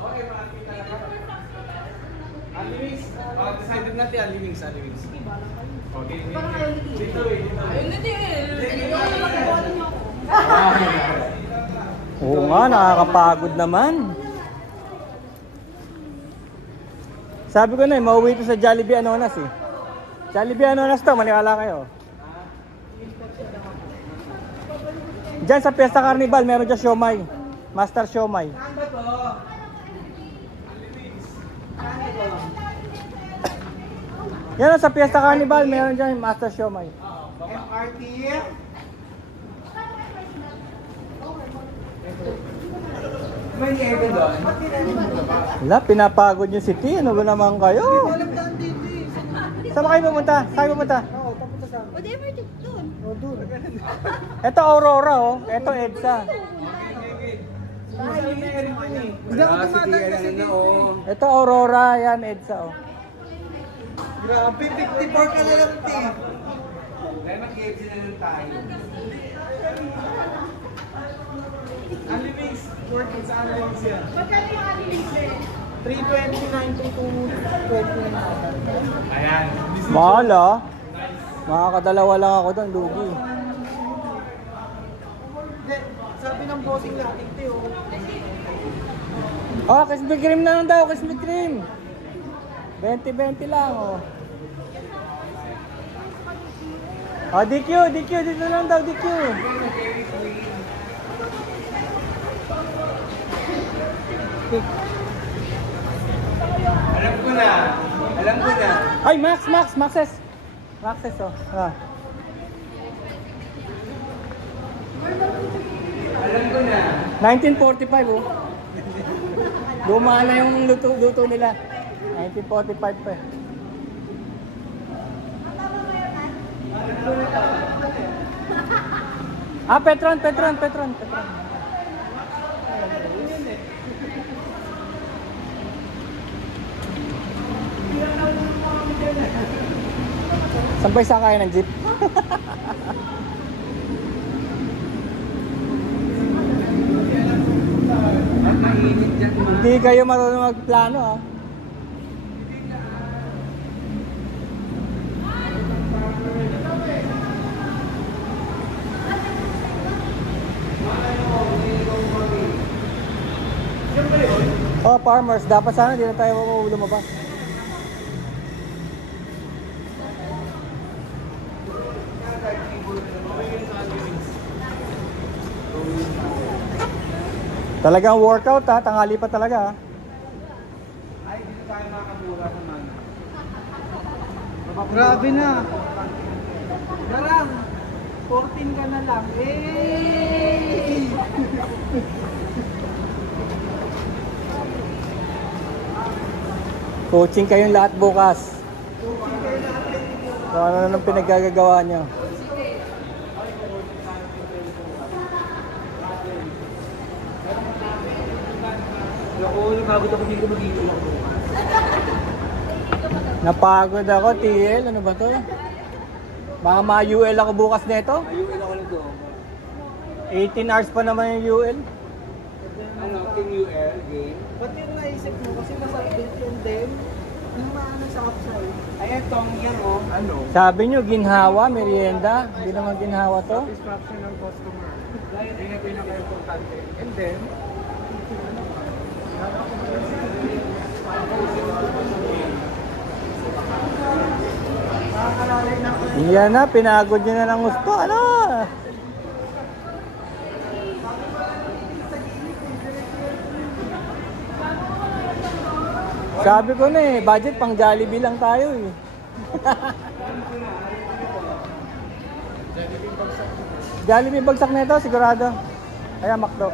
Okay, marami talaga. Aliwings. Decided natin aliwings. Okay. Dito eh. Oo nga, nakakapagod naman. Sabi ko na eh, mauwi ito sa Jollibee Anonas eh. Jollibee Anonas to, maniwala kayo. Diyan sa Fiesta Carnival, meron dyan siomay. Master siomay. Yan sa Fiesta Carnival, meron dyan Master siomay. MRT. May niebe doon. Wala, pinapagod yung si T. Ano ba naman kayo? Saan kayo pumunta? Saan kayo pumunta? Whatever, doon. Ito Aurora oh. Ito EDSA. Ito Aurora, yan EDSA oh. Grabe, 54 ka na lang, T. Dahil mag-KFC na lang tayo. Unlimited, worth it sa unlimited yan. Magkano yung Unlimited din? 329 to 229. Ayan. Mahal ah. Makakadalawa lang ako doon, lugi. Sabi ng bossing natin, T, Oh, Krispy Kreme na lang daw, Krispy Kreme. 20-20 lang oh. Oh, DQ, dito lang daw, DQ. Alam ko na. Ay, Maxes oh. Ah. Alam ko na. 1945 oh. Luma na yung luto nila. 1945 pa eh. Petron. Sampay sa kaya ng jeep. Mainit dyan. Hindi kayo marunong magplano ah. Oh, farmers, dapat sana hindi na tayo lumabas. Talagang workout ha, tanghali pa talaga ha. Ay, dito tayo makamura sa mana. Grabe na. Darang, 14 ka na lang. Eh! Coaching kayong lahat bukas. Kung ano nang pinaggagawa nyo. Ako, napagod ako dito mag-iinom ako. Napagod ako, TL. Ano ba to? Baka ma-UL ako bukas nito. Ayun ako nito. 18 hours pa naman yung UL. Ano, Team UL game? Ba't yung naisip mo? Kasi masakit yung dem. Yung maano sa kapsay. Ay, itong yan oh. Ano? Sabi nyo, ginhawa, merienda. Hindi naman ginhawa to. Satisfaction ng customer. Yun ang pinaka-importante. And then, Yan na, pinagod nyo na ng gusto. Ano? Sabi ko na eh, budget pang Jollibee lang tayo eh. Jollibee bagsak na ito, sigurado. Kaya McDo.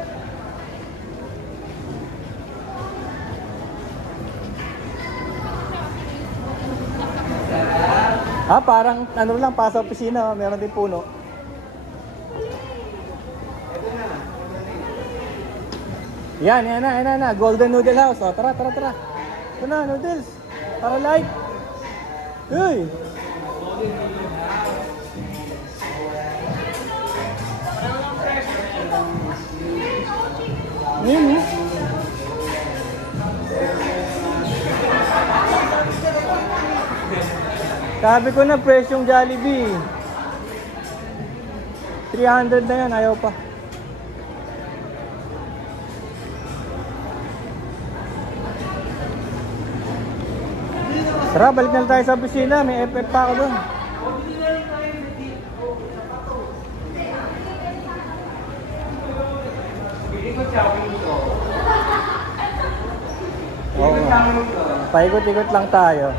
Parang ano lang, pasa opisina, meron din puno. Yan na. Golden Noodle House. Oh, tara. Ito na, noodles. Para like. Uy! Yan Sabi ko na presyong Jollibee. 300 na yan, ayaw pa. Tara, balik na tayo sa opisina. May FF pa ako doon. Oo nga. Paikot-ikot lang tayo.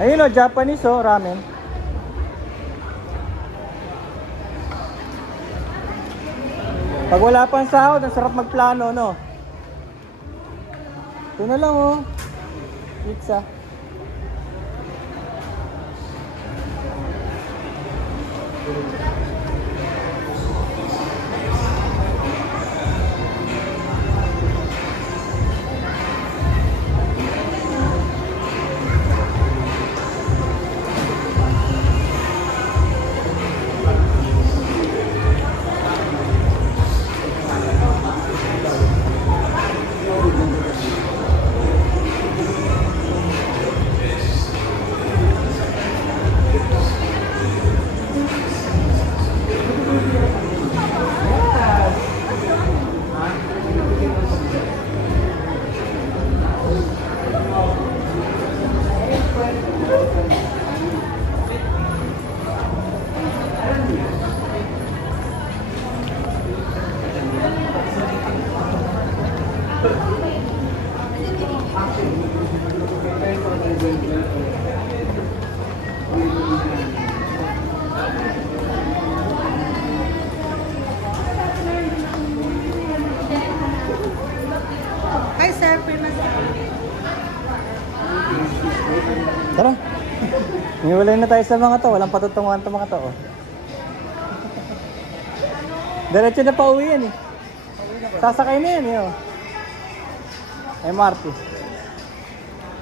Ayun o, Japanese o, ramen. Pag wala pang sahod, ang sarap magplano, no? Ito na lang o. Pizza. Hi sir, Primas. Tara. Niwalay na tayo sa mga to. Walang patutunguhan to mga to. Oh. Diretso na pa uwi yan eh. Sasakay na yan eh. Oh. MRT.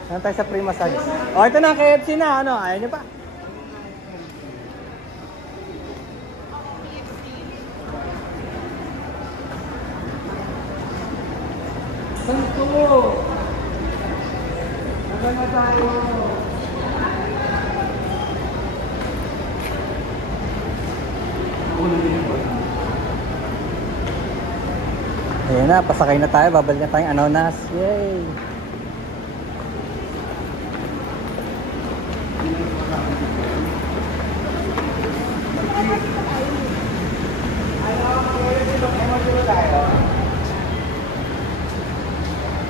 Ano tayo sa free massage? Oh, ito na, KFC na. Ano? Ayaw nyo pa? Santo! Naga na tayo! Ayan na, pasakay na tayo. Babalik na tayong Anonas. Yay!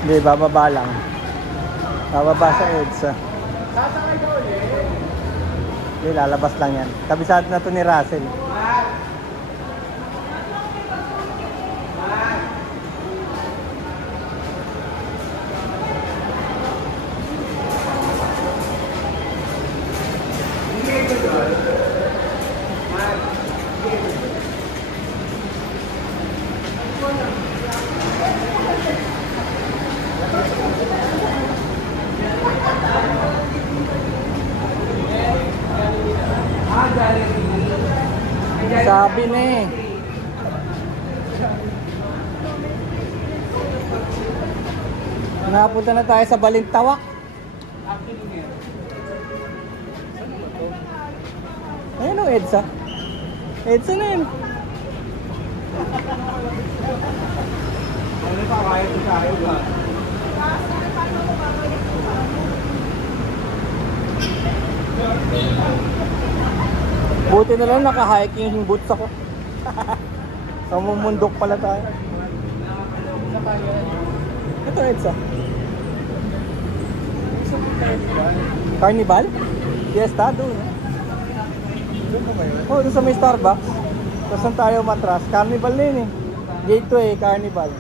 Hindi, bababa lang. Bababa sa EDSA. Hindi, lalabas lang yan. Kabisado na to ni Russell. Sabi na eh. Napunta na tayo sa Balintawak. Ayun o, EDSA. EDSA na yun. Ano pa, kaya ito tayo ba? Buti na lang naka-hiking boots ako. Samumundok pala tayo. Ito EDSA. Carnival? Fiesta doon. Oh, doon sa may Starbucks. Tapos saan tayo matras? Carnival na yun eh. Gateway, Carnival.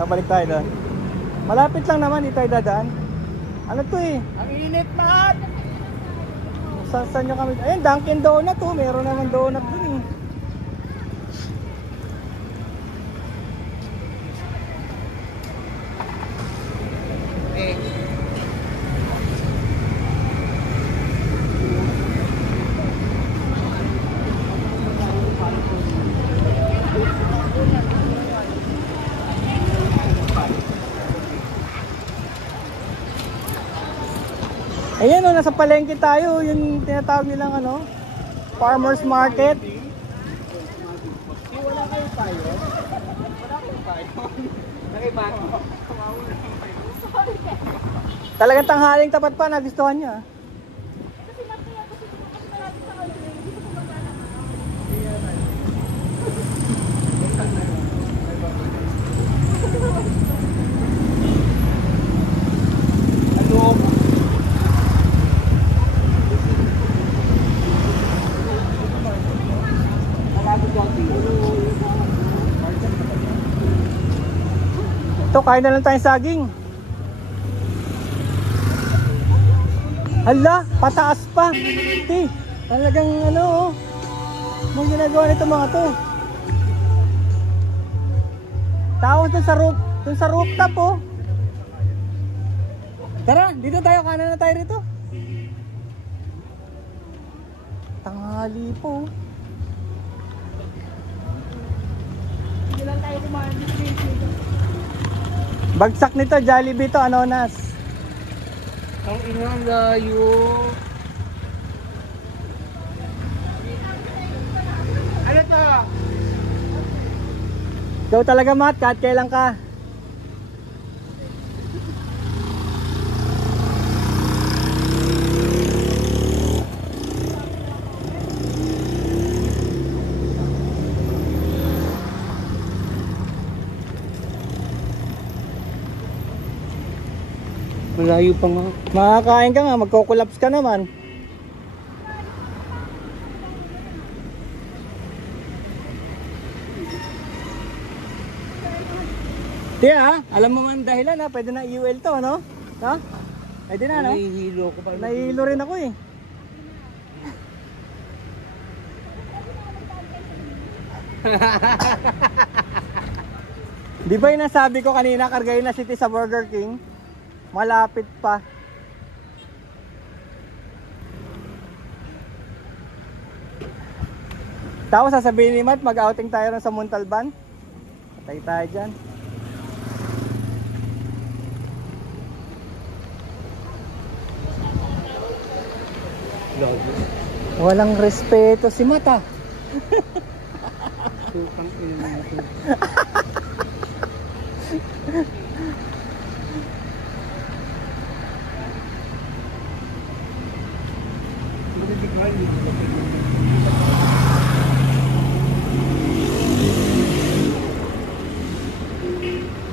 Nabalik tayo doon. Malapit lang naman, di tayo dadaan. Ano to eh? Ang init lahat! Saan nyo kami? Ayun, Dunkin Donut oh. Meron naman donut dun eh. Ayan o, nasa palengke tayo. Yung tinatawag nilang ano, farmers market. Wala kayo tayo? Wala kayo tayo? Nakibaki. Talagang tanghaling tapat pa, nagustuhan niya. Ito, kain na lang tayong saging. Hala, pataas pa. Ti, talagang ano oh. Anong ginagawa nito mga to? Tapos dun sa rooftop oh. Tara, dito tayo, kanan na tayo rito. Tanghali po. Hindi lang tayo kumain dito. Bagsak nito, Jollibee to, Anonas. Ang inang layo. Ano to? Ikaw talaga, Matt, kahit kailan ka. Malayo pa nga. Makakain ka nga, magko-collapse ka naman. Tiya, alam mo man dahilan ha, pwede na UL to, no? Ha? Pwede na, no? Nahihilo ko pa. Nahihilo rin ako eh. Di ba yung nasabi ko kanina, kargayin na city sa Burger King? Malapit pa. Tapos sasabihin ni Matt, mag-outing tayo rin sa Montalban. Patay tayo dyan. Walang respeto si Matt ah. Tukang ina.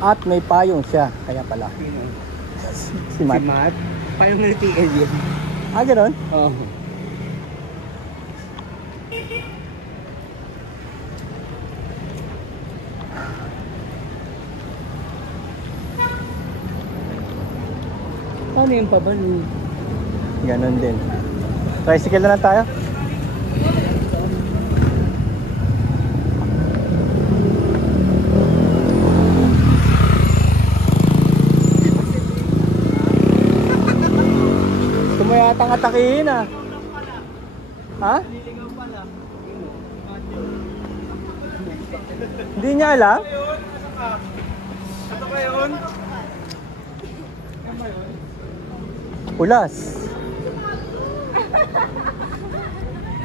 At may payong siya, kaya pala. Si Matt. Si Matt? Payong na TL yun. Ah, gano'n? Oo. Paano yung pabalo? Ganon din. Tricycle na lang tayo. Gusto mo yatang atakihin ah. Ha? Hindi niya alam? Ano ba yun? Ulas.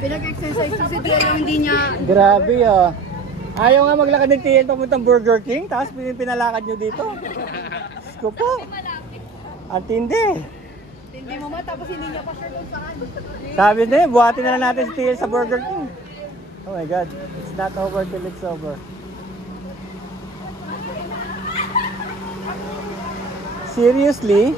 Pinag-exercise ko si Diego, hindi niya... Grabe ah. Ayaw nga maglakad ng TL papuntang Burger King, tapos pinalakad nyo dito. Diyos ko po. Ang tindi. Hindi mo tapos hindi niya pa sure kung saan. Sabi na yun, buhatin na lang natin si TL sa Burger King. Oh my God, it's not over till it's over. Seriously?